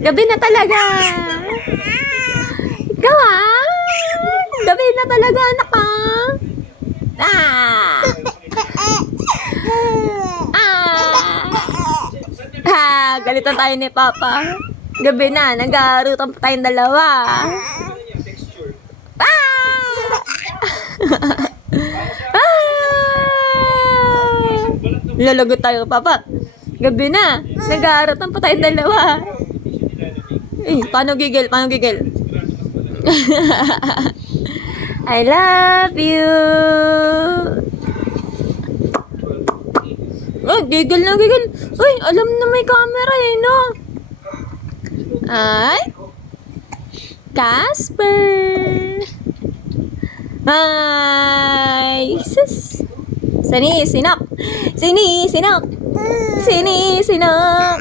Gabi na talaga. Ikaw gabi na talaga, anak ka. Galitan tayo ni Papa. Gabi na, nag-aarutan pa tayong dalawa. Lalagot tayo, Papa. Gabi na, nag-aarutan pa tayong dalawa. Paano gigil? Paano gigil? I love you. Oh, gigil na gigil. Uy, alam na may camera no? Ay, Casper. Ay, sus. Sini, sinok. Sini, sinok. Sini, sinok.